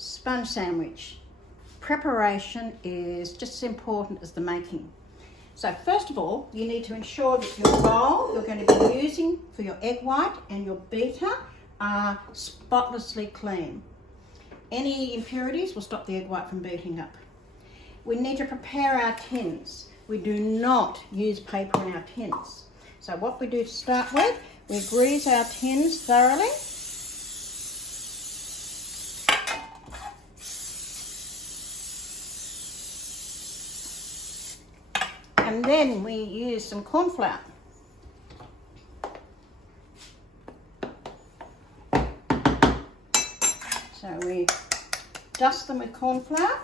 sponge sandwich. Preparation is just as important as the making. So first of all, you need to ensure that your bowl you're going to be using for your egg white and your beater are spotlessly clean. Any impurities will stop the egg white from beating up. We need to prepare our tins. We do not use paper in our tins. So what we do to start with, we grease our tins thoroughly. And then we use some corn flour. So we dust them with corn flour.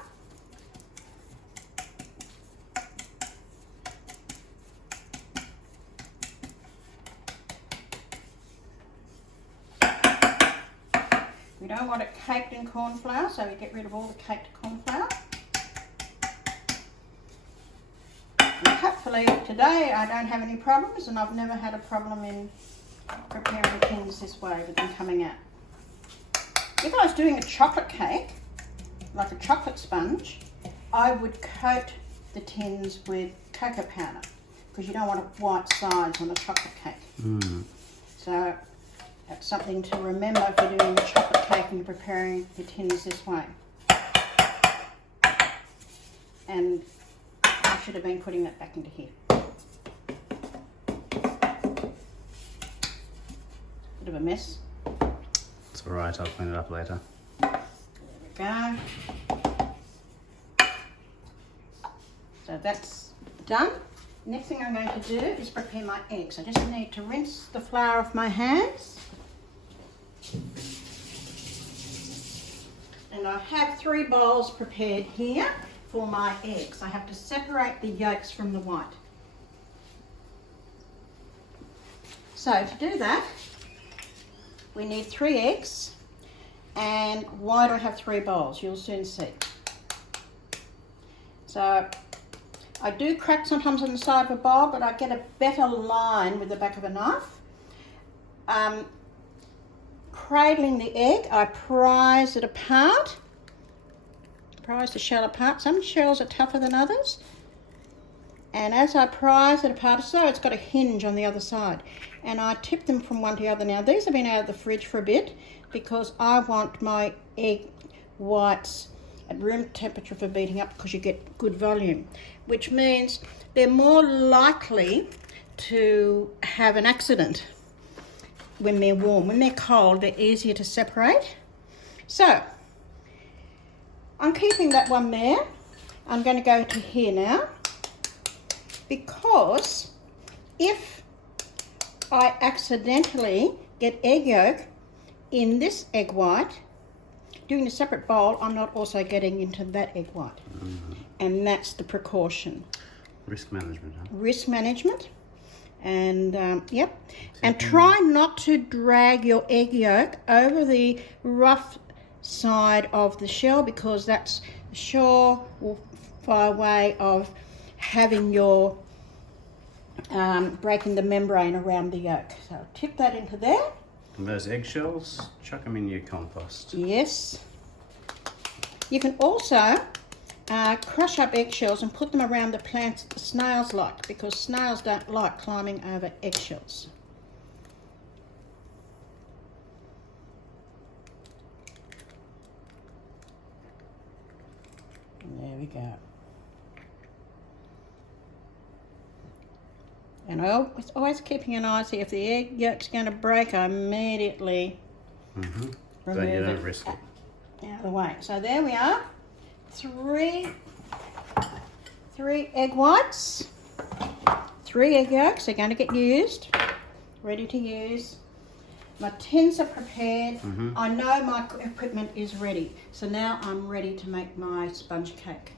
We don't want it caked in corn flour, so we get rid of all the caked corn flour. And hopefully today I don't have any problems, and I've never had a problem in preparing tins this way with them coming out. If I was doing a chocolate cake, like a chocolate sponge, I would coat the tins with cocoa powder because you don't want white sides on a chocolate cake. So that's something to remember if you're doing a chocolate cake and you're preparing your tins this way. And I should have been putting that back into here. Bit of a mess. It's alright, I'll clean it up later. There we go. So that's done. Next thing I'm going to do is prepare my eggs. I just need to rinse the flour off my hands. And I have 3 bowls prepared here for my eggs. I have to separate the yolks from the white. So to do that, we need 3 eggs. And why do I have 3 bowls? You'll soon see. So I do crack sometimes on the side of a bowl, but I get a better line with the back of a knife. Cradling the egg, I prise it apart. Prise the shell apart. Some shells are tougher than others. And as I prise it apart, so it's got a hinge on the other side. And I tip them from one to the other. Now these have been out of the fridge for a bit because I want my egg whites at room temperature for beating up because you get good volume. Which means they're more likely to have an accident when they're warm. When they're cold, they're easier to separate. So I'm keeping that one there. I'm going to go to here now because if I accidentally get egg yolk in this egg white, doing a separate bowl, I'm not also getting into that egg white. And that's the precaution. Risk management, huh? Risk management. And yep, and try not to drag your egg yolk over the rough side of the shell because that's a surefire way of having your breaking the membrane around the yolk. So tip that into there. And those eggshells, chuck them in your compost. Yes. You can also crush up eggshells and put them around the plants that the snails like because snails don't like climbing over eggshells. And there we go. And I always keeping an eye, see if the egg yolk's going to break, I immediately remove So you don't risk it. Out of the way. So there we are. 3 egg whites, 3 egg yolks are going to get used, ready to use. My tins are prepared. I know my equipment is ready. So now I'm ready to make my sponge cake.